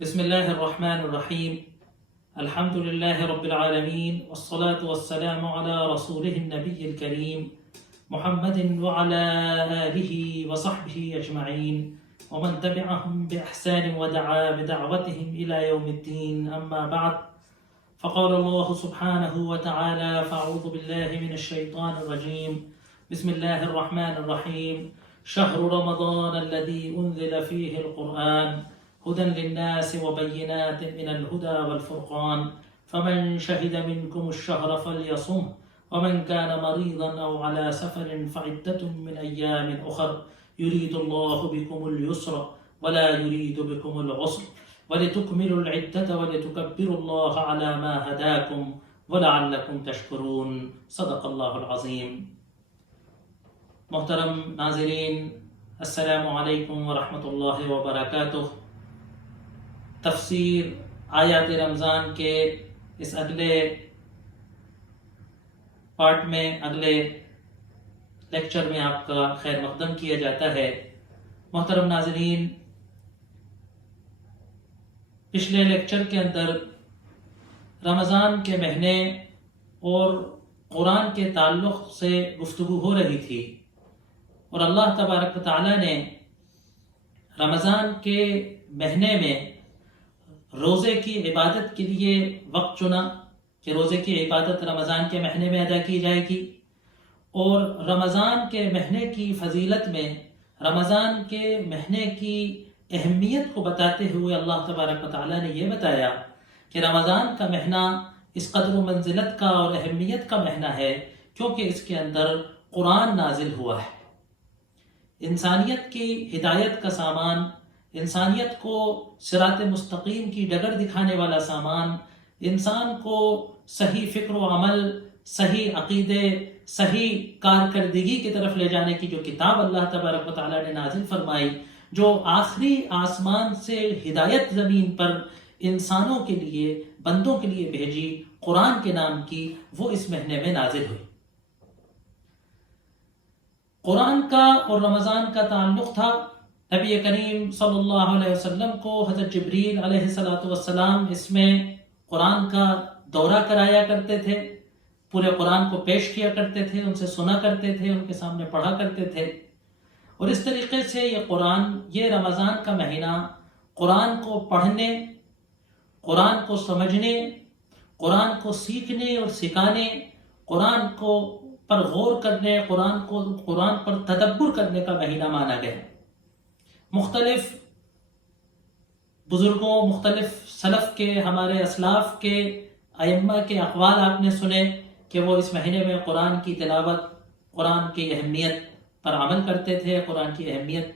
بسم الله الرحمن الرحيم. الحمد لله رب العالمين، والصلاة والسلام على رسوله النبي الكريم محمد وعلى آله وصحبه أجمعين ومن تبعهم بإحسان ودعا بدعوتهم إلى يوم الدين. أما بعد، فقال الله سبحانه وتعالى: فأعوذ بالله من الشيطان الرجيم. بسم الله الرحمن الرحيم. شهر رمضان الذي أنزل فيه القرآن هدى للناس وبينات من الهدى والفرقان، فمن شهد منكم الشهر فليصمه، ومن كان مريضا أو على سفر فعدة من أيام أخر، يريد الله بكم اليسر ولا يريد بكم العسر، ولتكملوا العدة ولتكبروا الله على ما هداكم ولعلكم تشكرون. صدق اللہ العظیم. محترم ناظرین، السلام علیکم ورحمۃ اللہ وبرکاتہ. تفسیر آیات رمضان کے اس اگلے پارٹ میں، اگلے لیکچر میں آپ کا خیر مقدم کیا جاتا ہے. محترم ناظرین، پچھلے لیکچر کے اندر رمضان کے مہینے اور قرآن کے تعلق سے گفتگو ہو رہی تھی، اور اللہ تبارک و تعالیٰ نے رمضان کے مہینے میں روزے کی عبادت کے لیے وقت چنا کہ روزے کی عبادت رمضان کے مہینے میں ادا کی جائے گی، اور رمضان کے مہینے کی فضیلت میں رمضان کے مہینے کی اہمیت کو بتاتے ہوئے اللہ تبارک و تعالیٰ نے یہ بتایا کہ رمضان کا مہینہ اس قدر و منزلت کا اور اہمیت کا مہینہ ہے کیونکہ اس کے اندر قرآن نازل ہوا ہے. انسانیت کی ہدایت کا سامان، انسانیت کو صراط مستقیم کی ڈگر دکھانے والا سامان، انسان کو صحیح فکر و عمل، صحیح عقیدے، صحیح کارکردگی کی طرف لے جانے کی جو کتاب اللہ تبارک و تعالیٰ نے نازل فرمائی، جو آخری آسمان سے ہدایت زمین پر انسانوں کے لیے، بندوں کے لیے بھیجی، قرآن کے نام کی، وہ اس مہینے میں نازل ہوئی. قرآن کا اور رمضان کا تعلق تھا. نبی کریم صلی اللہ علیہ وسلم کو حضرت جبریل علیہ السلام اس میں قرآن کا دورہ کرایا کرتے تھے، پورے قرآن کو پیش کیا کرتے تھے، ان سے سنا کرتے تھے، ان کے سامنے پڑھا کرتے تھے. اور اس طریقے سے یہ قرآن، یہ رمضان کا مہینہ قرآن کو پڑھنے، قرآن کو سمجھنے، قرآن کو سیکھنے اور سکھانے، قرآن کو پر غور کرنے، قرآن پر تدبر کرنے کا مہینہ مانا گیا. مختلف بزرگوں، مختلف سلف کے، ہمارے اسلاف کے ائمہ کے اقوال آپ نے سنے کہ وہ اس مہینے میں قرآن کی تلاوت، قرآن کی اہمیت پر عمل کرتے تھے، قرآن کی اہمیت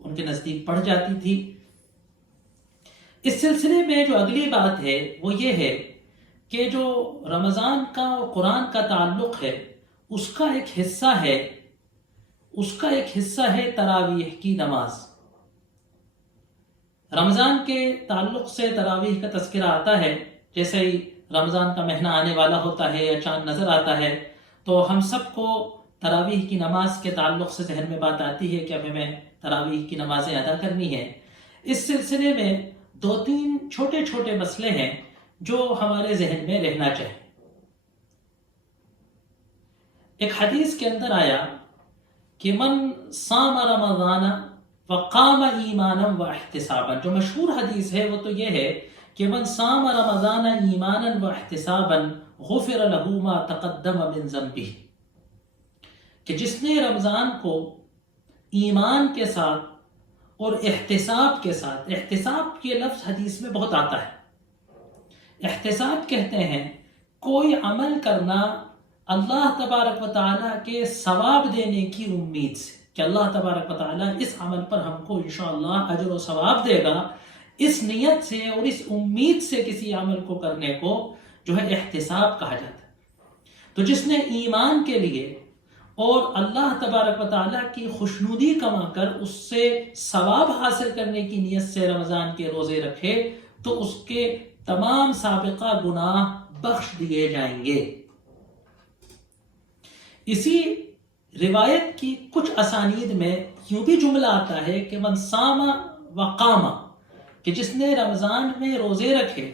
ان کے نزدیک بڑھ جاتی تھی. اس سلسلے میں جو اگلی بات ہے وہ یہ ہے کہ جو رمضان کا اور قرآن کا تعلق ہے، اس کا ایک حصہ ہے تراویح کی نماز. رمضان کے تعلق سے تراویح کا تذکرہ آتا ہے. جیسے ہی رمضان کا مہینہ آنے والا ہوتا ہے یا چاند نظر آتا ہے تو ہم سب کو تراویح کی نماز کے تعلق سے ذہن میں بات آتی ہے کہ اب ہمیں تراویح کی نمازیں ادا کرنی ہے. اس سلسلے میں 2-3 چھوٹے چھوٹے مسئلے ہیں جو ہمارے ذہن میں رہنا چاہیے. ایک حدیث کے اندر آیا کہ من صام رمضان وقام ایمانا و احتسابا، جو مشہور حدیث ہے وہ تو یہ ہے کہ من صام رمضان ایمانا و احتسابا غفر له ما تقدم من ذنبہ، کہ جس نے رمضان کو ایمان کے ساتھ اور احتساب کے ساتھ، احتساب یہ لفظ حدیث میں بہت آتا ہے. احتساب کہتے ہیں کوئی عمل کرنا اللہ تبارک و تعالیٰ کے ثواب دینے کی امید سے، کہ اللہ تبارک و تعالیٰ اس عمل پر ہم کو انشاءاللہ اجر و ثواب دے گا، اس نیت سے اور اس امید سے کسی عمل کو کرنے کو جو ہے احتساب کہا جاتا ہے. تو جس نے ایمان کے لیے اور اللہ تبارک و تعالیٰ کی خوشنودی کما کر اس سے ثواب حاصل کرنے کی نیت سے رمضان کے روزے رکھے تو اس کے تمام سابقہ گناہ بخش دیے جائیں گے. اسی روایت کی کچھ اسانید میں یوں بھی جملہ آتا ہے کہ من صام وقام، کہ جس نے رمضان میں روزے رکھے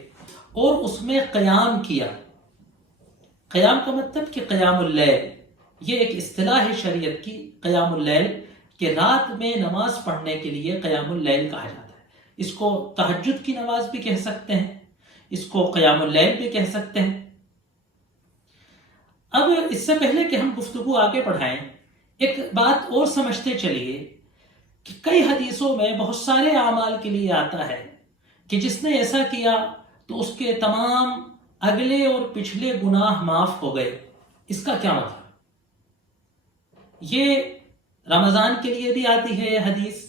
اور اس میں قیام کیا. قیام کا مطلب کہ قیام اللیل، یہ ایک اصطلاح ہے شریعت کی، قیام اللیل، کہ رات میں نماز پڑھنے کے لیے قیام اللیل کہا جاتا ہے. اس کو تہجد کی نماز بھی کہہ سکتے ہیں، اس کو قیام اللیل بھی کہہ سکتے ہیں. اب اس سے پہلے کہ ہم گفتگو آگے بڑھائیں، ایک بات اور سمجھتے چلیے کہ کئی حدیثوں میں بہت سارے اعمال کے لیے آتا ہے کہ جس نے ایسا کیا تو اس کے تمام اگلے اور پچھلے گناہ معاف ہو گئے. اس کا کیا مطلب؟ یہ رمضان کے لیے بھی آتی ہے یہ حدیث،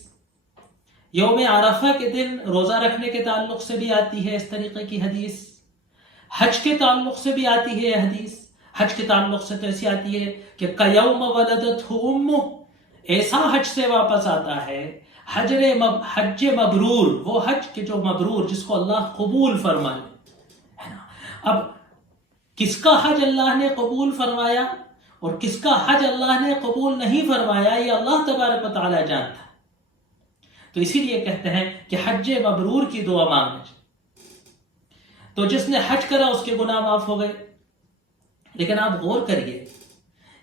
یوم عرفہ کے دن روزہ رکھنے کے تعلق سے بھی آتی ہے اس طریقے کی حدیث، حج کے تعلق سے بھی آتی ہے یہ حدیث. حج کے تعلق سے تو ایسی آتی ہے کہ قیوم ولدتہ امہ، ایسا حج سے واپس آتا ہے، حج مبرور، وہ حج کے جو مبرور، جس کو اللہ قبول فرمائے ہے نا. اب کس کا حج اللہ نے قبول فرمایا اور کس کا حج اللہ نے قبول نہیں فرمایا، یہ اللہ تبارک و تعالی جانتا ہے. تو اسی لیے کہتے ہیں کہ حج مبرور کی دعا مانگنا چاہیے. تو جس نے حج کرا اس کے گناہ معاف ہو گئے. لیکن آپ غور کریے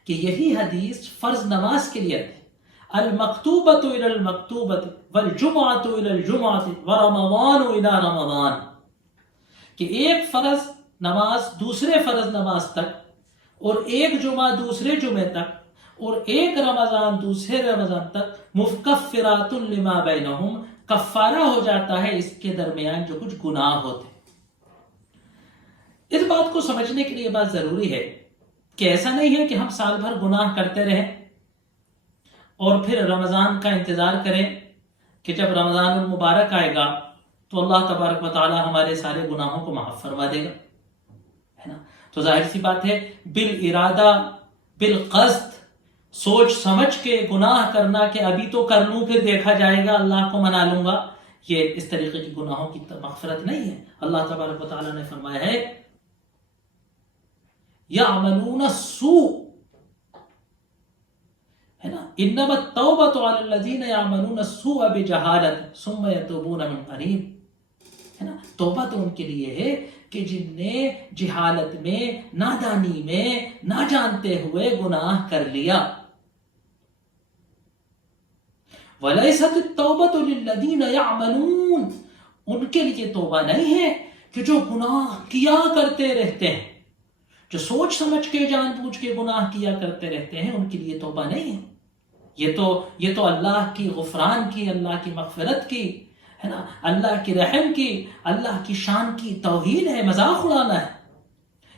کہ یہی حدیث فرض نماز کے لیے آتی، المکتوبۃ الی المکتوبۃ والجمعۃ الی الجمعۃ ورمضان الی رمضان، کہ ایک فرض نماز دوسرے فرض نماز تک، اور ایک جمعہ دوسرے جمعے تک، اور ایک رمضان دوسرے رمضان تک، مکفرات لما بینہم، کفارہ ہو جاتا ہے اس کے درمیان جو کچھ گناہ ہوتے. اس بات کو سمجھنے کے لیے بات ضروری ہے کہ ایسا نہیں ہے کہ ہم سال بھر گناہ کرتے رہیں اور پھر رمضان کا انتظار کریں کہ جب رمضان المبارک آئے گا تو اللہ تبارک و تعالی ہمارے سارے گناہوں کو معاف فرما دے گا، ہے نا. تو ظاہر سی بات ہے، بالارادہ، بالقصد، سوچ سمجھ کے گناہ کرنا کہ ابھی تو کر لوں پھر دیکھا جائے گا، اللہ کو منا لوں گا، یہ اس طریقے کی گناہوں کی مغفرت نہیں ہے. اللہ تبارک و تعالی نے فرمایا ہے یعملون السوء، ہے نا، انما التوبۃ علی الذین یعملون السوء بجہالۃ ثم یتوبون من قریب، ہے نا. توبہ تو ان کے لیے ہے کہ جن نے جہالت میں، نادانی میں، نہ جانتے ہوئے گناہ کر لیا. وَلَيْسَتِ التَّوْبَةُ لِلَّذِينَ يَعْمَلُونَ، ان کے لیے توبہ نہیں ہے کہ جو گناہ کیا کرتے رہتے ہیں، جو سوچ سمجھ کے جان بوجھ کے گناہ کیا کرتے رہتے ہیں، ان کے لیے توبہ نہیں ہے. یہ تو اللہ کی غفران کی، اللہ کی مغفرت کی، ہے نا، اللہ کی رحم کی، اللہ کی شان کی توہین ہے، مذاق اڑانا ہے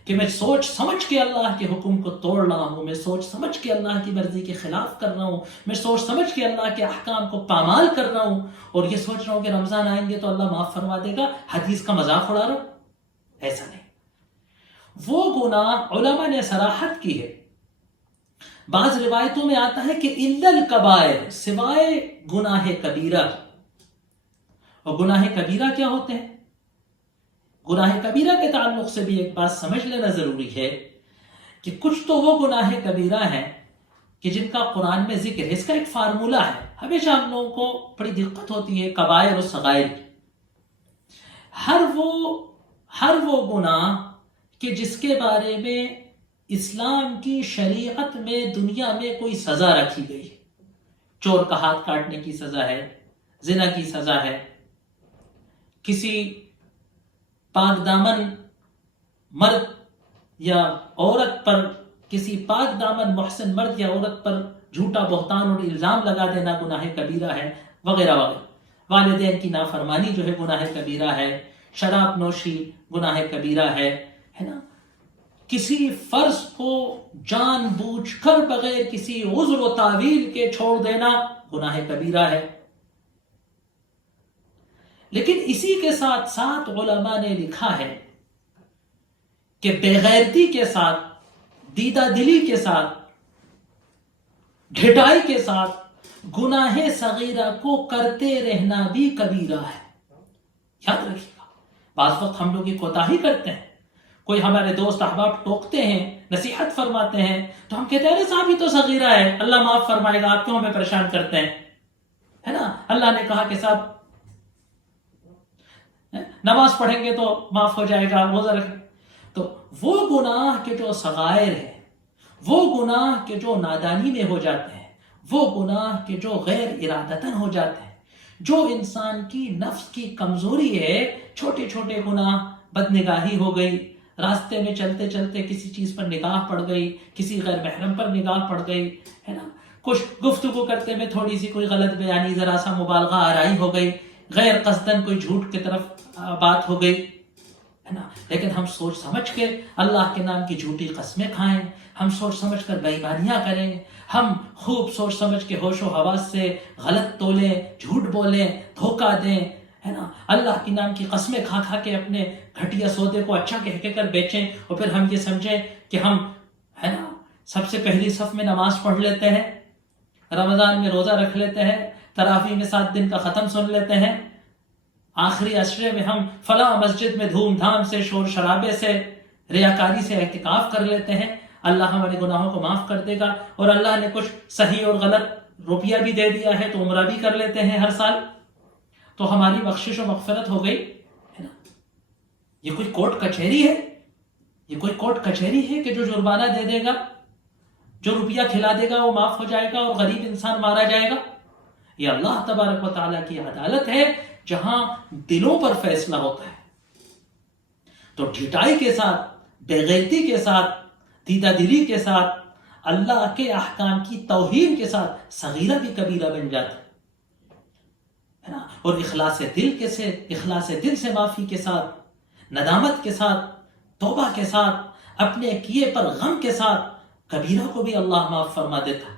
کہ میں سوچ سمجھ کے اللہ کے حکم کو توڑ رہا ہوں، میں سوچ سمجھ کے اللہ کی مرضی کے خلاف کر رہا ہوں، میں سوچ سمجھ کے اللہ کے احکام کو پامال کر رہا ہوں، اور یہ سوچ رہا ہوں کہ رمضان آئیں گے تو اللہ معاف فرما دے گا، حدیث کا مذاق اڑا رہا ہوں. ایسا نہیں. وہ گناہ علماء نے صراحت کی ہے، بعض روایتوں میں آتا ہے کہ الا الکبائر، سوائے گناہ کبیرہ. اور گناہ کبیرہ کیا ہوتے ہیں؟ گناہ کبیرہ کے تعلق سے بھی ایک بات سمجھ لینا ضروری ہے کہ کچھ تو وہ گناہ کبیرہ ہیں کہ جن کا قرآن میں ذکر ہے. اس کا ایک فارمولہ ہے، ہمیشہ ہم لوگوں کو بڑی دقت ہوتی ہے کبائر اور صغائر کی. ہر وہ گناہ کہ جس کے بارے میں اسلام کی شریعت میں، دنیا میں کوئی سزا رکھی گئی ہے. چور کا ہاتھ کاٹنے کی سزا ہے، زنا کی سزا ہے، کسی پاک دامن مرد یا عورت پر، کسی پاک دامن محسن مرد یا عورت پر جھوٹا بہتان اور الزام لگا دینا گناہ کبیرہ ہے، وغیرہ وغیرہ. والدین کی نافرمانی جو ہے گناہ کبیرہ ہے، شراب نوشی گناہ کبیرہ ہے نا. کسی فرض کو جان بوجھ کر بغیر کسی عذر و تعویل کے چھوڑ دینا گناہ کبیرہ ہے. لیکن اسی کے ساتھ ساتھ علماء نے لکھا ہے کہ بے غیرتی کے ساتھ، دیدہ دلی کے ساتھ، ڈھٹائی کے ساتھ گناہ صغیرہ کو کرتے رہنا بھی کبیرہ ہے. یاد رکھیے گا، بعض وقت ہم لوگ یہ کوتاہی کرتے ہیں، کوئی ہمارے دوست احباب ٹوکتے ہیں، نصیحت فرماتے ہیں تو ہم کہتے ہیں ارے صاحب یہ تو صغیرہ ہے، اللہ معاف فرمائے گا، آپ کیوں ہمیں پریشان کرتے ہیں، ہے نا. اللہ نے کہا کہ صاحب نماز پڑھیں گے تو معاف ہو جائے گا، روزہ رکھیں. تو وہ گناہ کے جو صغائر ہیں، وہ گناہ کے جو نادانی میں ہو جاتے ہیں، وہ گناہ کے جو غیر ارادتاً ہو جاتے ہیں، جو انسان کی نفس کی کمزوری ہے، چھوٹے چھوٹے گناہ، بدنگاہی ہو گئی، راستے میں چلتے چلتے کسی چیز پر نگاہ پڑ گئی، کسی غیر محرم پر نگاہ پڑ گئی، ہے نا، کچھ گفتگو کرتے میں تھوڑی سی کوئی غلط بیانی، ذرا سا مبالغہ آرائی ہو گئی، غیر قصدن کوئی جھوٹ کی طرف بات ہو گئی، ہے نا. لیکن ہم سوچ سمجھ کے اللہ کے نام کی جھوٹی قسمیں کھائیں، ہم سوچ سمجھ کر بے ایمانیاں کریں، ہم خوب سوچ سمجھ کے ہوش و حواس سے غلط تولیں، جھوٹ بولیں، دھوکہ دیں، ہے نا، اللہ کے نام کی قسمیں کھا کھا کے اپنے گھٹیا سودے کو اچھا کہہ کر بیچیں، اور پھر ہم یہ سمجھیں کہ ہم، ہے نا، سب سے پہلی صف میں نماز پڑھ لیتے ہیں، رمضان میں روزہ رکھ لیتے ہیں، تراویح میں 7 دن کا ختم سن لیتے ہیں، آخری عشرے میں ہم فلاں مسجد میں دھوم دھام سے، شور شرابے سے، ریاکاری سے اعتکاف کر لیتے ہیں. اللہ ہمارے گناہوں کو معاف کر دے گا، اور اللہ نے کچھ صحیح اور غلط روپیہ بھی دے دیا ہے تو عمرہ بھی کر لیتے ہیں ہر سال، تو ہماری بخشش و مغفرت ہو گئی، ہے نا. یہ کوئی کورٹ کچہری ہے؟ یہ کوئی کورٹ کچہری ہے کہ جو جرمانہ دے دے گا، جو روپیہ کھلا دے گا وہ معاف ہو جائے گا اور غریب انسان مارا جائے گا؟ یہ اللہ تبارک و تعالیٰ کی عدالت ہے جہاں دلوں پر فیصلہ ہوتا ہے. تو ڈھٹائی کے ساتھ، بے غیرتی کے ساتھ، دیدہ دلی کے ساتھ، اللہ کے احکام کی توہین کے ساتھ صغیرہ بھی کبیرہ بن جاتا ہے نا. اور اخلاص دل سے معافی کے ساتھ، ندامت کے ساتھ، توبہ کے ساتھ، اپنے کیے پر غم کے ساتھ کبیرہ کو بھی اللہ معاف فرما دیتا ہے.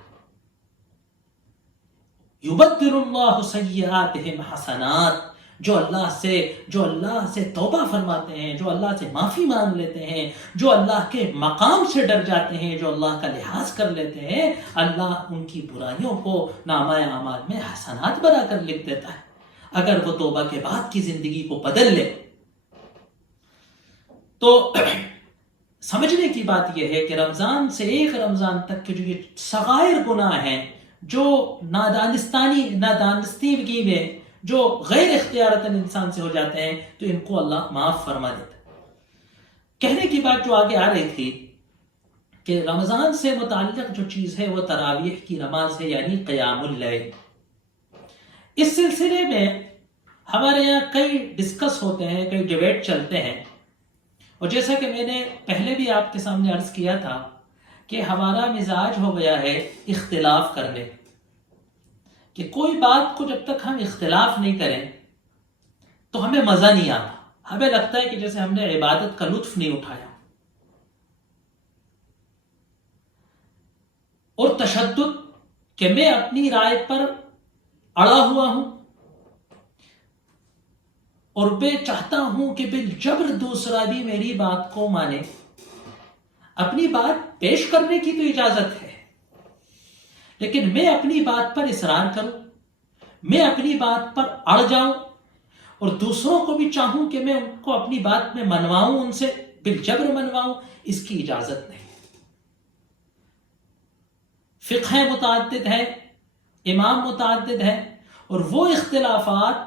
یبدل اللہ سیئاتہم حسنات، جو اللہ سے توبہ فرماتے ہیں، جو اللہ سے معافی مانگ لیتے ہیں، جو اللہ کے مقام سے ڈر جاتے ہیں، جو اللہ کا لحاظ کر لیتے ہیں، اللہ ان کی برائیوں کو نامہ اعمال میں حسنات بنا کر لکھ دیتا ہے اگر وہ توبہ کے بعد کی زندگی کو بدل لے. تو سمجھنے کی بات یہ ہے کہ رمضان سے ایک رمضان تک کے جو یہ صغائر گناہ ہیں، جو نادانستگی میں، جو غیر اختیارتاً انسان سے ہو جاتے ہیں، تو ان کو اللہ معاف فرما دیتا ہے. کہنے کی بات جو آگے آ رہی تھی کہ رمضان سے متعلق جو چیز ہے وہ تراویح کی نماز ہے، یعنی قیام اللیل. اس سلسلے میں ہمارے یہاں کئی ڈسکس ہوتے ہیں، کئی ڈیبیٹ چلتے ہیں، اور جیسا کہ میں نے پہلے بھی آپ کے سامنے عرض کیا تھا کہ ہمارا مزاج ہو گیا ہے اختلاف کرنے، کہ کوئی بات کو جب تک ہم اختلاف نہیں کریں تو ہمیں مزہ نہیں آتا، ہمیں لگتا ہے کہ جیسے ہم نے عبادت کا لطف نہیں اٹھایا. اور تشدد کہ میں اپنی رائے پر اڑا ہوا ہوں اور میں چاہتا ہوں کہ بالجبر دوسرا بھی میری بات کو مانے. اپنی بات پیش کرنے کی تو اجازت ہے، لیکن میں اپنی بات پر اصرار کروں، میں اپنی بات پر اڑ جاؤں اور دوسروں کو بھی چاہوں کہ میں ان کو اپنی بات میں منواؤں، ان سے بالجبر منواؤں، اس کی اجازت نہیں. فقہ متعدد ہے، امام متعدد ہے، اور وہ اختلافات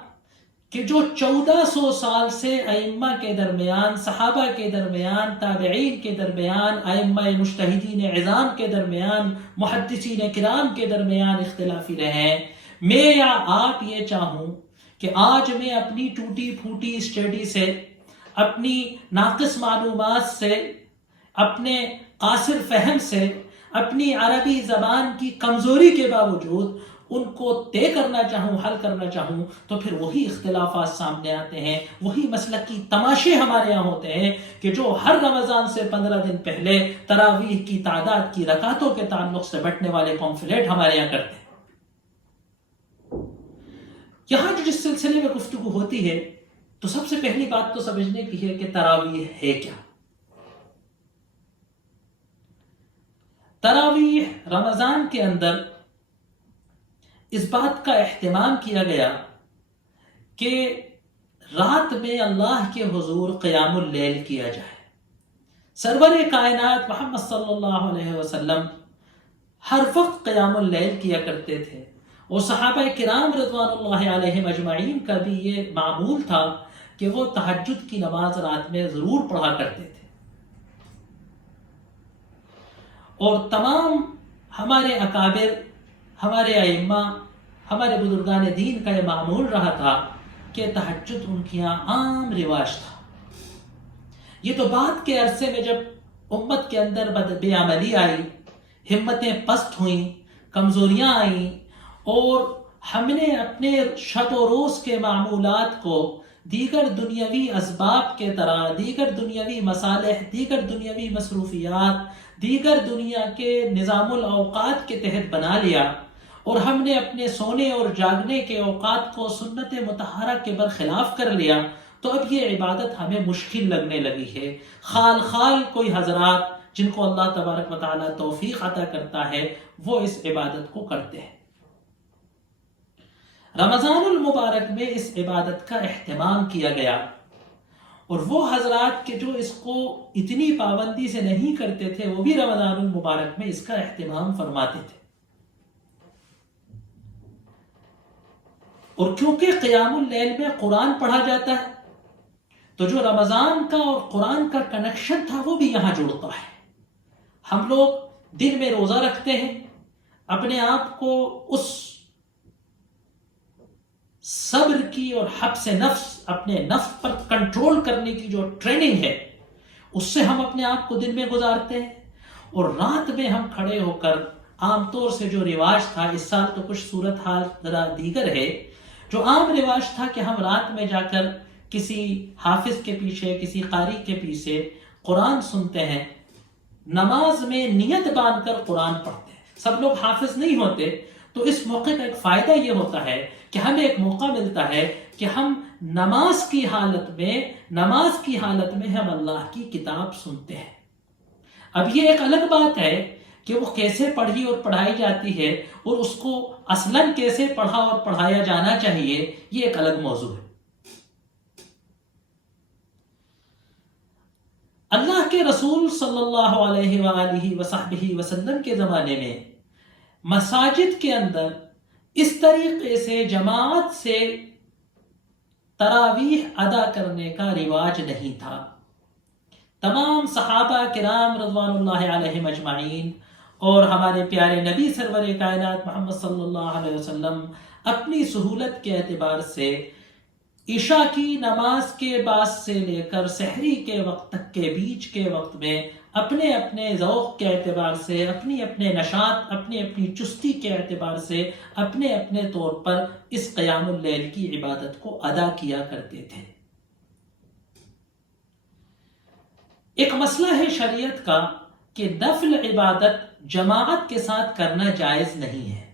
کہ جو 1400 سال سے ائمہ کے درمیان، صحابہ کے درمیان، تابعین کے درمیان، ائمہ مجتہدین عظام کے درمیان، محدثین کرام کے درمیان اختلافی رہے ہیں، میں یا آپ یہ چاہوں کہ آج میں اپنی ٹوٹی پھوٹی اسٹڈی سے، اپنی ناقص معلومات سے، اپنے قاصر فہم سے، اپنی عربی زبان کی کمزوری کے باوجود ان کو طے کرنا چاہوں، حل کرنا چاہوں، تو پھر وہی اختلافات سامنے آتے ہیں، وہی مسلکی تماشے ہمارے یہاں ہوتے ہیں کہ جو ہر رمضان سے 15 دن پہلے تراویح کی تعداد کی رکعتوں کے تعلق سے بٹنے والے پمفلیٹ ہمارے یہاں کرتے ہیں. یہاں جو جس سلسلے میں گفتگو ہوتی ہے تو سب سے پہلی بات تو سمجھنے کی ہے کہ تراویح ہے کیا. تراویح رمضان کے اندر اس بات کا اہتمام کیا گیا کہ رات میں اللہ کے حضور قیام اللیل کیا جائے. سرور کائنات محمد صلی اللہ علیہ وسلم ہر وقت قیام اللیل کیا کرتے تھے، اور صحابہ کرام رضوان اللہ علیہم اجمعین کا بھی یہ معمول تھا کہ وہ تہجد کی نماز رات میں ضرور پڑھا کرتے تھے، اور تمام ہمارے اکابر، ہمارے ائمہ، ہمارے بزرگان دین کا یہ معمول رہا تھا کہ تہجد ان کے یہاں عام رواج تھا۔ یہ تو بعد کے عرصے میں جب امت کے اندر بے عملی آئی، ہمتیں پست ہوئیں، کمزوریاں آئیں، اور ہم نے اپنے شب و روز کے معمولات کو دیگر دنیاوی اسباب کے طرح، دیگر دنیاوی مصالح، دیگر دنیاوی مصروفیات، دیگر دنیا کے نظام الاوقات کے تحت بنا لیا، اور ہم نے اپنے سونے اور جاگنے کے اوقات کو سنت مطہرہ کے برخلاف کر لیا، تو اب یہ عبادت ہمیں مشکل لگنے لگی ہے۔ خال خال کوئی حضرات جن کو اللہ تبارک و تعالیٰ توفیق عطا کرتا ہے وہ اس عبادت کو کرتے ہیں۔ رمضان المبارک میں اس عبادت کا اہتمام کیا گیا، اور وہ حضرات کہ جو اس کو اتنی پابندی سے نہیں کرتے تھے وہ بھی رمضان المبارک میں اس کا اہتمام فرماتے تھے۔ اور کیونکہ قیام اللیل میں قرآن پڑھا جاتا ہے تو جو رمضان کا اور قرآن کا کنیکشن تھا وہ بھی یہاں جڑتا ہے۔ ہم لوگ دن میں روزہ رکھتے ہیں، اپنے آپ کو اس صبر کی اور حبس نفس، اپنے نفس پر کنٹرول کرنے کی جو ٹریننگ ہے اس سے ہم اپنے آپ کو دن میں گزارتے ہیں، اور رات میں ہم کھڑے ہو کر عام طور سے جو رواج تھا، اس سال تو کچھ صورتحال ذرا دیگر ہے، جو عام رواج تھا کہ ہم رات میں جا کر کسی حافظ کے پیچھے، کسی قاری کے پیچھے قرآن سنتے ہیں، نماز میں نیت باندھ کر قرآن پڑھتے ہیں۔ سب لوگ حافظ نہیں ہوتے، تو اس موقع کا ایک فائدہ یہ ہوتا ہے کہ ہمیں ایک موقع ملتا ہے کہ ہم نماز کی حالت میں ہم اللہ کی کتاب سنتے ہیں۔ اب یہ ایک الگ بات ہے کہ وہ کیسے پڑھی اور پڑھائی جاتی ہے، اور اس کو اصلاً کیسے پڑھا اور پڑھایا جانا چاہیے، یہ ایک الگ موضوع ہے۔ اللہ کے رسول صلی اللہ علیہ وآلہ وصحبہ وسلم کے زمانے میں مساجد کے اندر اس طریقے سے جماعت سے تراویح ادا کرنے کا رواج نہیں تھا۔ تمام صحابہ کرام رضوان اللہ علیہم اجمعین اور ہمارے پیارے نبی سرور کائنات محمد صلی اللہ علیہ وسلم اپنی سہولت کے اعتبار سے عشاء کی نماز کے بعد سے لے کر سحری کے وقت تک کے بیچ کے وقت میں اپنے اپنے ذوق کے اعتبار سے، اپنی اپنے نشاط، اپنی اپنی چستی کے اعتبار سے اپنے اپنے طور پر اس قیام اللیل کی عبادت کو ادا کیا کرتے تھے۔ ایک مسئلہ ہے شریعت کا کہ نفل عبادت جماعت کے ساتھ کرنا جائز نہیں ہے۔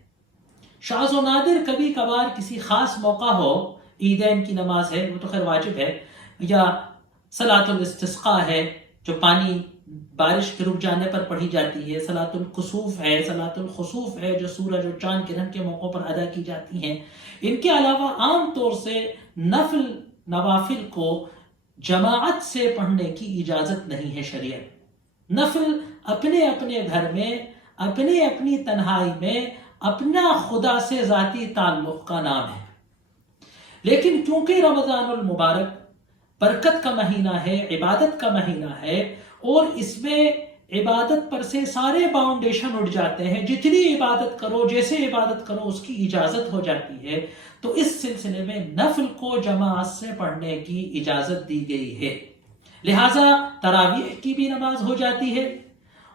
شاذ و نادر کبھی کبھار کسی خاص موقع ہو، عیدین کی نماز ہے وہ تو خیر واجب ہے، یا صلاۃ الاستسقاء ہے جو پانی بارش کے رک جانے پر پڑھی جاتی ہے، صلاۃ الکسوف ہے، صلاۃ الخسوف ہے جو سورج اور چاند گرہن کے موقعوں پر ادا کی جاتی ہیں۔ ان کے علاوہ عام طور سے نوافل کو جماعت سے پڑھنے کی اجازت نہیں ہے شریعت۔ نفل اپنے اپنے گھر میں، اپنی اپنی تنہائی میں اپنا خدا سے ذاتی تعلق کا نام ہے۔ لیکن کیونکہ رمضان المبارک برکت کا مہینہ ہے، عبادت کا مہینہ ہے، اور اس میں عبادت پر سے سارے باؤنڈیشن اٹھ جاتے ہیں، جتنی عبادت کرو، جیسے عبادت کرو اس کی اجازت ہو جاتی ہے، تو اس سلسلے میں نفل کو جماعت سے پڑھنے کی اجازت دی گئی ہے۔ لہٰذا تراویح کی بھی نماز ہو جاتی ہے،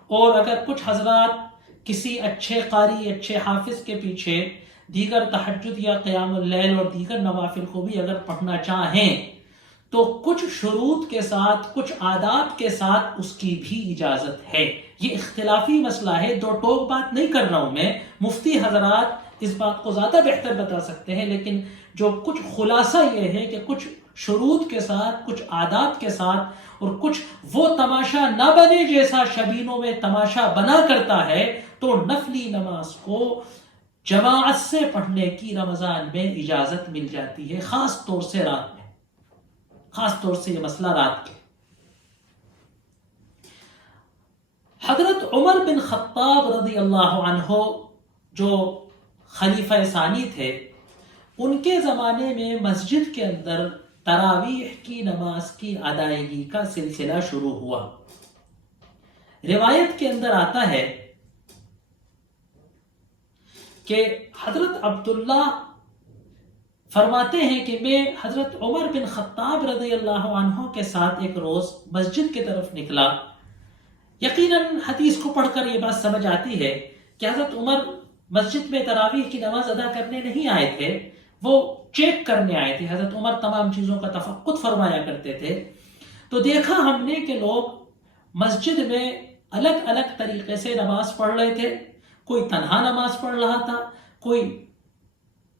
اور اگر کچھ حضرات کسی اچھے قاری، اچھے حافظ کے پیچھے دیگر تہجد یا قیام اللیل اور دیگر نوافل کو بھی اگر پڑھنا چاہیں تو کچھ شروط کے ساتھ، کچھ آداب کے ساتھ اس کی بھی اجازت ہے۔ یہ اختلافی مسئلہ ہے، دو ٹوک بات نہیں کر رہا ہوں میں، مفتی حضرات اس بات کو زیادہ بہتر بتا سکتے ہیں، لیکن جو کچھ خلاصہ یہ ہے کہ کچھ شروط کے ساتھ، کچھ آداب کے ساتھ، اور کچھ وہ تماشا نہ بنے جیسا شبینوں میں تماشا بنا کرتا ہے، تو نفلی نماز کو جماعت سے پڑھنے کی رمضان میں اجازت مل جاتی ہے، خاص طور سے رات میں، خاص طور سے یہ مسئلہ رات کے۔ حضرت عمر بن خطاب رضی اللہ عنہ جو خلیفہ ثانی تھے، ان کے زمانے میں مسجد کے اندر تراویح کی نماز کی ادائیگی کا سلسلہ شروع ہوا۔ روایت کے اندر آتا ہے کہ حضرت عبداللہ فرماتے ہیں کہ میں حضرت عمر بن خطاب رضی اللہ عنہ کے ساتھ ایک روز مسجد کی طرف نکلا۔ یقیناً حدیث کو پڑھ کر یہ بات سمجھ آتی ہے کہ حضرت عمر مسجد میں تراویح کی نماز ادا کرنے نہیں آئے تھے، وہ چیک کرنے آئے تھے۔ حضرت عمر تمام چیزوں کا تفقد فرمایا کرتے تھے۔ تو دیکھا ہم نے کہ لوگ مسجد میں الگ الگ طریقے سے نماز پڑھ رہے تھے۔ کوئی تنہا نماز پڑھ رہا تھا، کوئی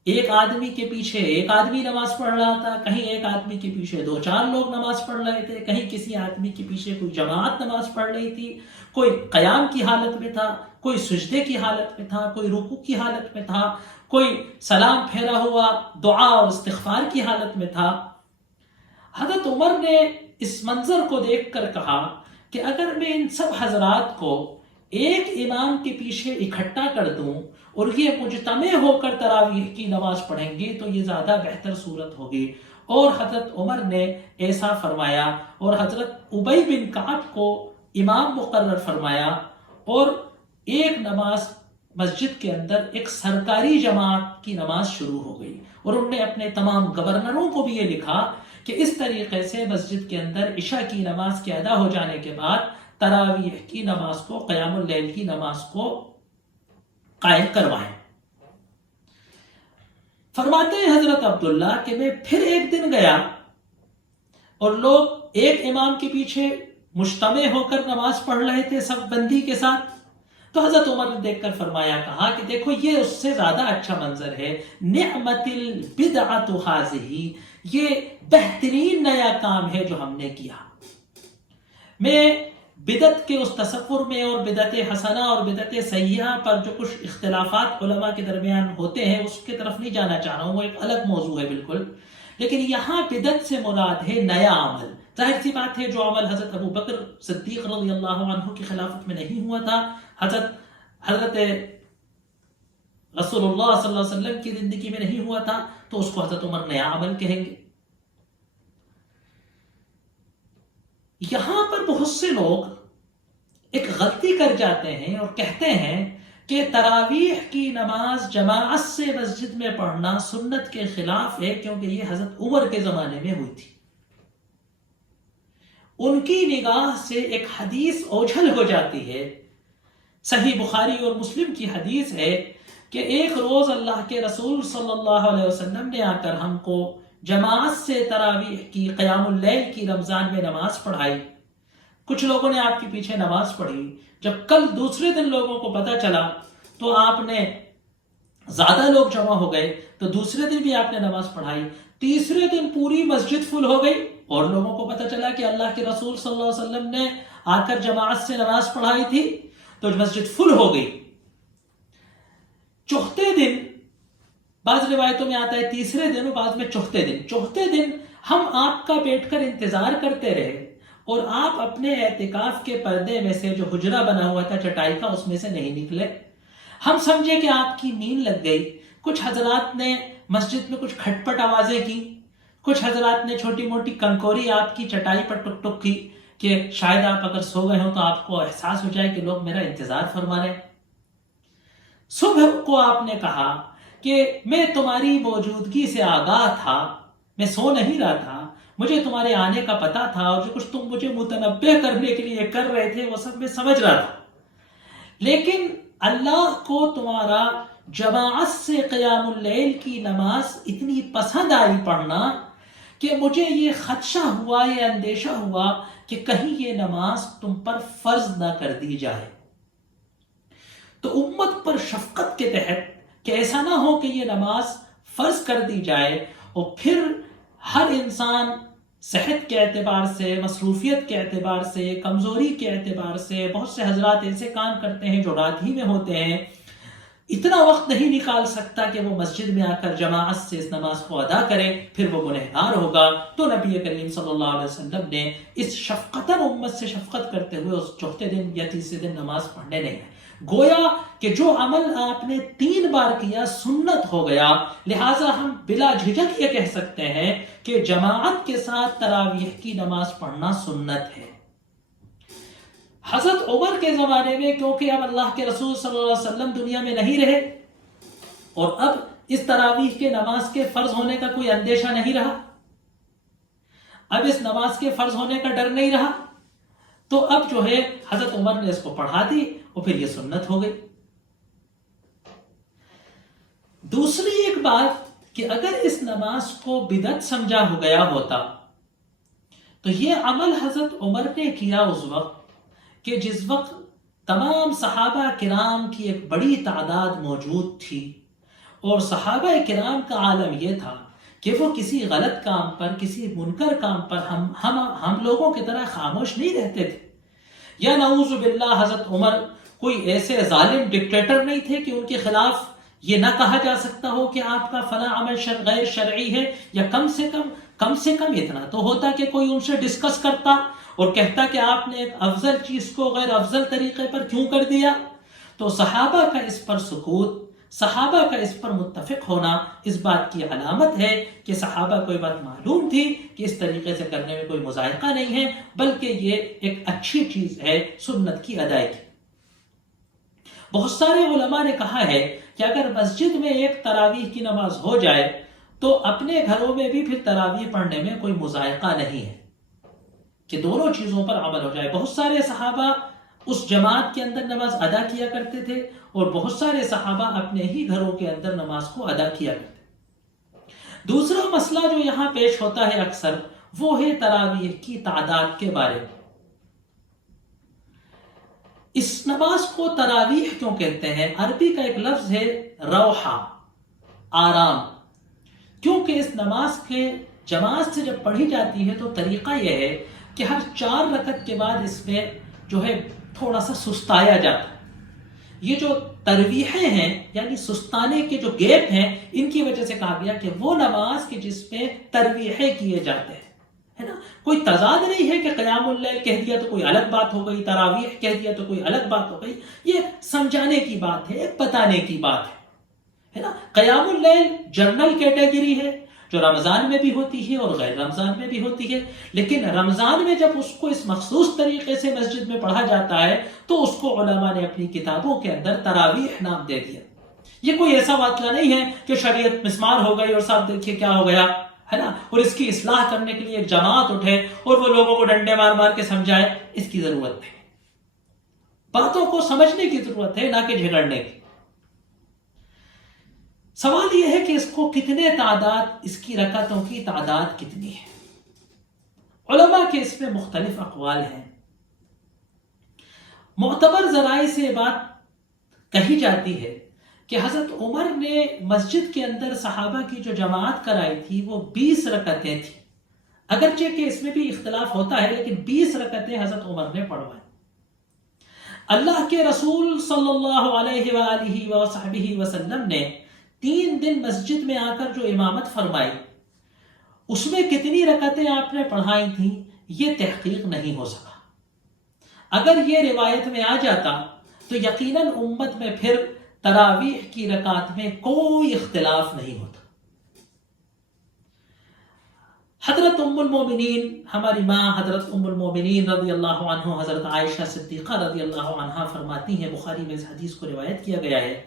ایک آدمی کے پیچھے ایک آدمی نماز پڑھ رہا تھا، کہیں ایک آدمی کے پیچھے 2-4 لوگ نماز پڑھ رہے تھے، کہیں کسی آدمی کے پیچھے کوئی جماعت نماز پڑھ رہی تھی۔ کوئی قیام کی حالت میں تھا، کوئی سجدے کی حالت میں تھا، کوئی رکوع کی حالت میں تھا، کوئی سلام پھیرا ہوا دعا اور استغفار کی حالت میں تھا۔ حضرت عمر نے اس منظر کو دیکھ کر کہا کہ اگر میں ان سب حضرات کو ایک امام کے پیچھے اکٹھا کر دوں اور یہ مجتمع ہو کر تراویح کی نماز پڑھیں گے تو یہ زیادہ بہتر صورت ہوگی۔ اور حضرت عمر نے ایسا فرمایا اور حضرت ابی بن کعب کو امام مقرر فرمایا، اور ایک نماز مسجد کے اندر ایک سرکاری جماعت کی نماز شروع ہو گئی۔ اور انہوں نے اپنے تمام گورنروں کو بھی یہ لکھا کہ اس طریقے سے مسجد کے اندر عشاء کی نماز کے ادا ہو جانے کے بعد تراویح کی نماز کو، قیام اللیل کی نماز کو قائم کروائیں۔ فرماتے ہیں حضرت عبداللہ کہ میں پھر ایک دن گیا اور لوگ ایک امام کے پیچھے مجتمع ہو کر نماز پڑھ رہے تھے صف بندی کے ساتھ۔ تو حضرت عمر نے دیکھ کر فرمایا، کہا کہ دیکھو یہ اس سے زیادہ اچھا منظر ہے، نعمت البدعۃ ھذہ، یہ بہترین نیا کام ہے جو ہم نے کیا۔ میں بدعت کے اس تصور میں اور بدعت حسنہ اور بدعت سیئہ پر جو کچھ اختلافات علماء کے درمیان ہوتے ہیں اس کی طرف نہیں جانا چاہ رہا ہوں، وہ ایک الگ موضوع ہے بالکل۔ لیکن یہاں بدعت سے مراد ہے نیا عمل۔ ظاہر سی بات ہے جو عمل حضرت ابو بکر صدیق رضی اللہ عنہ کی خلافت میں نہیں ہوا تھا، حضرت رسول اللہ صلی اللہ علیہ وسلم کی زندگی میں نہیں ہوا تھا، تو اس کو حضرت عمر نیا عمل کہیں گے۔ یہاں پر بہت سے لوگ ایک غلطی کر جاتے ہیں اور کہتے ہیں کہ تراویح کی نماز جماعت سے مسجد میں پڑھنا سنت کے خلاف ہے، کیونکہ یہ حضرت عمر کے زمانے میں ہوئی تھی۔ ان کی نگاہ سے ایک حدیث اوجھل ہو جاتی ہے۔ صحیح بخاری اور مسلم کی حدیث ہے کہ ایک روز اللہ کے رسول صلی اللہ علیہ وسلم نے آ کر ہم کو جماعت سے تراویح کی، قیام اللیل کی رمضان میں نماز پڑھائی۔ کچھ لوگوں نے آپ کے پیچھے نماز پڑھی۔ جب کل دوسرے دن لوگوں کو پتہ چلا تو آپ نے زیادہ لوگ جمع ہو گئے، تو دوسرے دن بھی آپ نے نماز پڑھائی۔ تیسرے دن پوری مسجد فل ہو گئی اور لوگوں کو پتہ چلا کہ اللہ کے رسول صلی اللہ علیہ وسلم نے آ کر جماعت سے نماز پڑھائی تھی، تو مسجد فل ہو گئی۔ چوتھے دن، بعض روایتوں میں آتا ہے تیسرے دن اور بعض میں چوتھے دن ہم آپ کا بیٹھ کر انتظار کرتے رہے اور آپ اپنے اعتکاف کے پردے میں سے جو حجرہ بنا ہوا تھا چٹائی کا، اس میں سے نہیں نکلے۔ ہم سمجھے کہ آپ کی نیند لگ گئی۔ کچھ حضرات نے مسجد میں کچھ کھٹ پٹ آوازیں کی، کچھ حضرات نے چھوٹی موٹی کنکوری آپ کی چٹائی پر ٹک ٹک کی کہ شاید آپ اگر سو گئے ہوں تو آپ کو احساس ہو جائے کہ لوگ میرا انتظار فرما رہے ہیں۔ صبح کو آپ نے کہا کہ میں تمہاری موجودگی سے آگاہ تھا، میں سو نہیں رہا تھا، مجھے تمہارے آنے کا پتہ تھا، اور جو کچھ تم مجھے متنبہ کرنے کے لیے کر رہے تھے وہ سب میں سمجھ رہا تھا، لیکن اللہ کو تمہارا جماعت سے قیام اللیل کی نماز اتنی پسند آئی پڑھنا کہ مجھے یہ خدشہ ہوا، یہ اندیشہ ہوا کہ کہیں یہ نماز تم پر فرض نہ کر دی جائے۔ تو امت پر شفقت کے تحت کہ ایسا نہ ہو کہ یہ نماز فرض کر دی جائے اور پھر ہر انسان صحت کے اعتبار سے، مصروفیت کے اعتبار سے، کمزوری کے اعتبار سے، بہت سے حضرات ایسے کام کرتے ہیں جو رات ہی میں ہوتے ہیں، اتنا وقت نہیں نکال سکتا کہ وہ مسجد میں آ کر جماعت سے اس نماز کو ادا کرے، پھر وہ گنہگار ہوگا۔ تو نبی کریم صلی اللہ علیہ وسلم نے اس شفقتاً امت سے شفقت کرتے ہوئے اس چوتھے دن یا تیسرے دن نماز پڑھنے نہیں ہے۔ گویا کہ جو عمل آپ نے 3 بار کیا سنت ہو گیا، لہٰذا ہم بلا جھجک یہ کہہ سکتے ہیں کہ جماعت کے ساتھ تراویح کی نماز پڑھنا سنت ہے۔ حضرت عمر کے زمانے میں کیونکہ اب اللہ کے رسول صلی اللہ علیہ وسلم دنیا میں نہیں رہے اور اب اس تراویح کے نماز کے فرض ہونے کا کوئی اندیشہ نہیں رہا، اب اس نماز کے فرض ہونے کا ڈر نہیں رہا، تو اب جو ہے حضرت عمر نے اس کو پڑھا دی اور پھر یہ سنت ہو گئی۔ دوسری ایک بات کہ اگر اس نماز کو بدعت سمجھا ہو گیا ہوتا تو یہ عمل حضرت عمر نے کیا اس وقت کہ جس وقت تمام صحابہ کرام کی ایک بڑی تعداد موجود تھی، اور صحابہ کرام کا عالم یہ تھا کہ وہ کسی غلط کام پر، کسی منکر کام پر ہم لوگوں کی طرح خاموش نہیں رہتے تھے۔ یا نعوذ باللہ حضرت عمر کوئی ایسے ظالم ڈکٹیٹر نہیں تھے کہ ان کے خلاف یہ نہ کہا جا سکتا ہو کہ آپ کا فلاں عمل غیر شرعی ہے، یا کم سے کم اتنا تو ہوتا کہ کوئی ان سے ڈسکس کرتا اور کہتا کہ آپ نے ایک افضل چیز کو غیر افضل طریقے پر کیوں کر دیا۔ تو صحابہ کا اس پر سکوت، صحابہ کا اس پر متفق ہونا اس بات کی علامت ہے کہ صحابہ کو یہ بات معلوم تھی کہ اس طریقے سے کرنے میں کوئی مذائقہ نہیں ہے، بلکہ یہ ایک اچھی چیز ہے سنت کی ادائیگی۔ بہت سارے علماء نے کہا ہے کہ اگر مسجد میں ایک تراویح کی نماز ہو جائے تو اپنے گھروں میں بھی پھر تراویح پڑھنے میں کوئی مذائقہ نہیں ہے، کہ دونوں چیزوں پر عمل ہو جائے۔ بہت سارے صحابہ اس جماعت کے اندر نماز ادا کیا کرتے تھے اور بہت سارے صحابہ اپنے ہی گھروں کے اندر نماز کو ادا کیا کرتے تھے۔ دوسرا مسئلہ جو یہاں پیش ہوتا ہے اکثر وہ ہے تراویح کی تعداد کے بارے میں۔ اس نماز کو تراویح کیوں کہتے ہیں؟ عربی کا ایک لفظ ہے روحہ، آرام، کیونکہ اس نماز کے جماعت سے جب پڑھی جاتی ہے تو طریقہ یہ ہے کہ ہر 4 رکعت کے بعد اس میں جو ہے تھوڑا سا سستایا جاتا ہے۔ یہ جو ترویحیں ہیں یعنی سستانے کے جو گیپ ہیں، ان کی وجہ سے کہا گیا کہ وہ نماز کی جس میں ترویحیں کیے جاتے ہیں، ہے نا۔ کوئی تضاد نہیں ہے کہ قیام اللیل کہہ دیا تو کوئی الگ بات ہو گئی، تراویح کہہ دیا تو کوئی الگ بات ہو گئی، یہ سمجھانے کی بات ہے، بتانے کی بات ہے نا۔ قیام اللیل جنرل کیٹیگری ہے جو رمضان میں بھی ہوتی ہے اور غیر رمضان میں بھی ہوتی ہے، لیکن رمضان میں جب اس کو اس مخصوص طریقے سے مسجد میں پڑھا جاتا ہے تو اس کو علماء نے اپنی کتابوں کے اندر تراویح نام دے دیا۔ یہ کوئی ایسا واقعہ نہیں ہے کہ شریعت مسمار ہو گئی اور صاحب دیکھیے کیا ہو گیا، ہے نا، اور اس کی اصلاح کرنے کے لیے ایک جماعت اٹھے اور وہ لوگوں کو ڈنڈے مار مار کے سمجھائے۔ اس کی ضرورت نہیں، باتوں کو سمجھنے کی ضرورت ہے نہ کہ جھگڑنے کی۔ سوال یہ ہے کہ اس کو کتنے تعداد، اس کی رکعتوں کی تعداد کتنی ہے؟ علماء کے اس میں مختلف اقوال ہیں۔ معتبر ذرائع سے یہ بات کہی جاتی ہے کہ حضرت عمر نے مسجد کے اندر صحابہ کی جو جماعت کرائی تھی وہ 20 رکعتیں تھیں، اگرچہ کہ اس میں بھی اختلاف ہوتا ہے لیکن 20 رکعتیں حضرت عمر نے پڑھوائی۔ اللہ کے رسول صلی اللہ علیہ وآلہ وصحبہ وسلم نے 3 دن مسجد میں آ کر جو امامت فرمائی، اس میں کتنی رکعتیں آپ نے پڑھائی تھیں یہ تحقیق نہیں ہو سکا۔ اگر یہ روایت میں آ جاتا تو یقیناً امت میں پھر تراویح کی رکعت میں کوئی اختلاف نہیں ہوتا۔ حضرت ام المومنین، ہماری ماں حضرت ام المومنین رضی اللہ عنہ، حضرت عائشہ صدیقہ رضی اللہ عنہا فرماتی ہیں، بخاری میں اس حدیث کو روایت کیا گیا ہے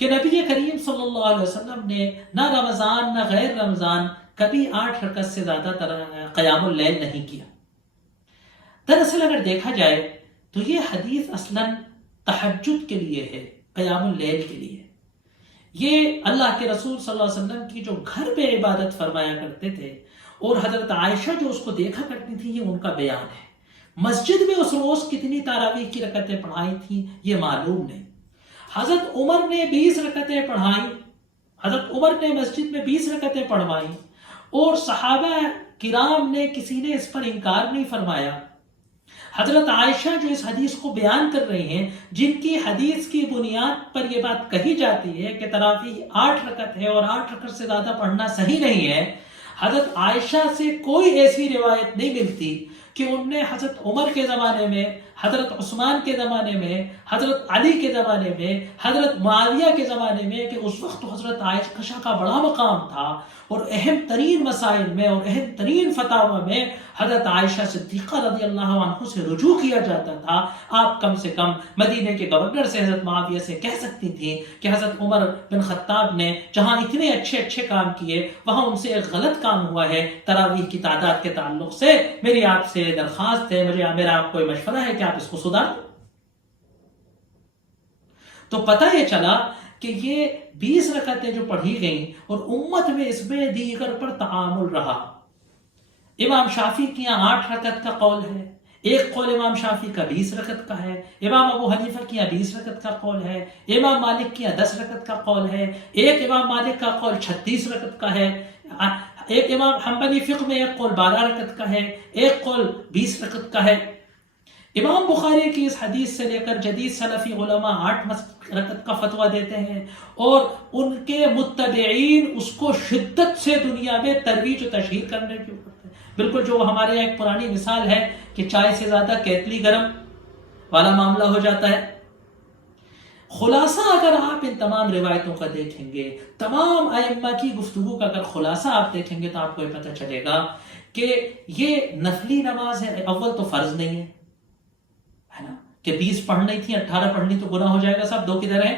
کہ نبی کریم صلی اللہ علیہ وسلم نے نہ رمضان نہ غیر رمضان کبھی 8 رکعت سے زیادہ قیام اللیل نہیں کیا۔ دراصل اگر دیکھا جائے تو یہ حدیث اصلاً تہجد کے لیے ہے، قیام اللیل کے لیے۔ یہ اللہ کے رسول صلی اللہ علیہ وسلم کی جو گھر پہ عبادت فرمایا کرتے تھے اور حضرت عائشہ جو اس کو دیکھا کرتی تھی، یہ ان کا بیان ہے۔ مسجد میں اس روز کتنی تراویح کی رکعتیں پڑھائی تھیں یہ معلوم نہیں۔ حضرت عمر نے 20 رکعتیں پڑھائیں، حضرت عمر نے مسجد میں 20 رکعتیں پڑھوائیں، اور صحابہ کرام نے کسی نے اس پر انکار نہیں فرمایا۔ حضرت عائشہ جو اس حدیث کو بیان کر رہی ہیں، جن کی حدیث کی بنیاد پر یہ بات کہی جاتی ہے کہ تراویح 8 رکعت ہے اور 8 رکعت سے زیادہ پڑھنا صحیح نہیں ہے، حضرت عائشہ سے کوئی ایسی روایت نہیں ملتی کہ ان نے حضرت عمر کے زمانے میں، حضرت عثمان کے زمانے میں، حضرت علی کے زمانے میں، حضرت معاویہ کے زمانے میں، کہ اس وقت تو حضرت عائشہ کا بڑا مقام تھا اور اہم ترین مسائل میں اور اہم ترین فتاوی میں حضرت عائشہ صدیقہ رضی اللہ عنہ سے رجوع کیا جاتا تھا۔ آپ کم سے کم مدینے کے گورنر سے حضرت معاویہ سے کہہ سکتی تھی کہ حضرت عمر بن خطاب نے جہاں اتنے اچھے کام کیے، وہاں ان سے ایک غلط کام ہوا ہے تراویح کی تعداد کے تعلق سے، میری آپ سے درخواست ہے، میرا آپ کو مشورہ ہے کہ آپ اس کو سدھار دو۔ تو پتہ یہ چلا کہ یہ 20 رکعتیں جو پڑھی گئیں اور امت میں اس میں دیگر پر تعامل رہا۔ امام شافعی کی یہاں 8 رکعت کا قول ہے، ایک قول امام شافعی کا 20 رکعت کا ہے، امام ابو حنیفہ کی یہاں 20 رکعت کا قول ہے، امام مالک کی یہاں 10 رکعت کا قول ہے، ایک امام مالک کا قول 36 رکعت کا ہے، ایک امام حنبلی فقہ میں ایک قول 12 رکعت کا ہے، ایک قول 20 رکعت کا ہے۔ امام بخاری کی اس حدیث سے لے کر جدید سلفی علماء 8 رکعت کا فتویٰ دیتے ہیں، اور ان کے متبعین اس کو شدت سے دنیا میں ترویج و تشہیر کرنے کی کرتے ہیں۔ بالکل جو ہمارے یہاں ایک پرانی مثال ہے کہ چائے سے زیادہ کیتلی گرم والا معاملہ ہو جاتا ہے۔ خلاصہ اگر آپ ان تمام روایتوں کا دیکھیں گے، تمام ائمہ کی گفتگو کا اگر خلاصہ آپ دیکھیں گے، تو آپ کو یہ پتہ چلے گا کہ یہ نفلی نماز ہے، اول تو فرض نہیں ہے نا، کہ 20 پڑھنی تھی 18 پڑھنی تو گناہ ہو جائے گا، صاحب 2 کدھر ہے؟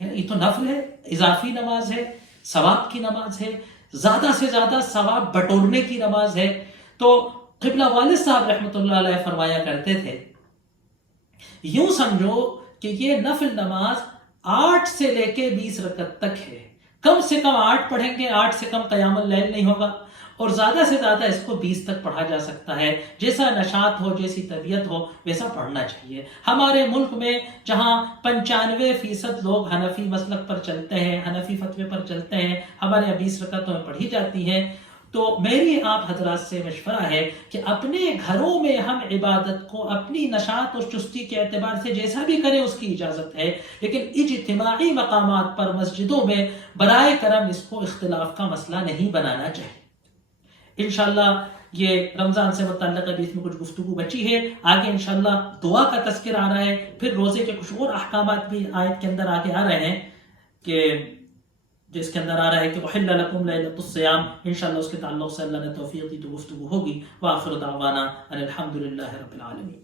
یہ تو نفل ہے، اضافی نماز ہے، ثواب کی نماز ہے، زیادہ سے زیادہ ثواب بٹورنے کی نماز ہے۔ تو قبلہ والد صاحب رحمۃ اللہ علیہ فرمایا کرتے تھے، یوں سمجھو کہ یہ نفل نماز 8 سے لے کے 20 رکعت تک ہے، کم سے کم 8 پڑھیں گے، 8 سے کم قیام اللیل نہیں ہوگا، اور زیادہ سے زیادہ اس کو 20 تک پڑھا جا سکتا ہے، جیسا نشاط ہو، جیسی طبیعت ہو، ویسا پڑھنا چاہیے۔ ہمارے ملک میں جہاں 95% لوگ حنفی مسلک پر چلتے ہیں، حنفی فتوے پر چلتے ہیں، ہمارے یہاں 20 رکعتوں میں پڑھی جاتی ہیں، تو میری آپ حضرات سے مشورہ ہے کہ اپنے گھروں میں ہم عبادت کو اپنی نشاط اور چستی کے اعتبار سے جیسا بھی کریں اس کی اجازت ہے، لیکن اجتماعی مقامات پر مسجدوں میں برائے کرم اس کو اختلاف کا مسئلہ نہیں بنانا چاہیے۔ انشاءاللہ یہ رمضان سے متعلق ابھی اس میں کچھ گفتگو بچی ہے، آگے انشاءاللہ دعا کا تذکرہ آ رہا ہے، پھر روزے کے کچھ اور احکامات بھی آیت کے اندر آگے آ رہے ہیں، کہ جس کے اندر آ رہا ہے کہ احل لکم لیلۃ الصیام، انشاءاللہ اس کے تعلق سے اللہ نے توفیق دی تو گفتگو ہوگی۔ وآخر دعوانا ان الحمد للہ رب العالمین۔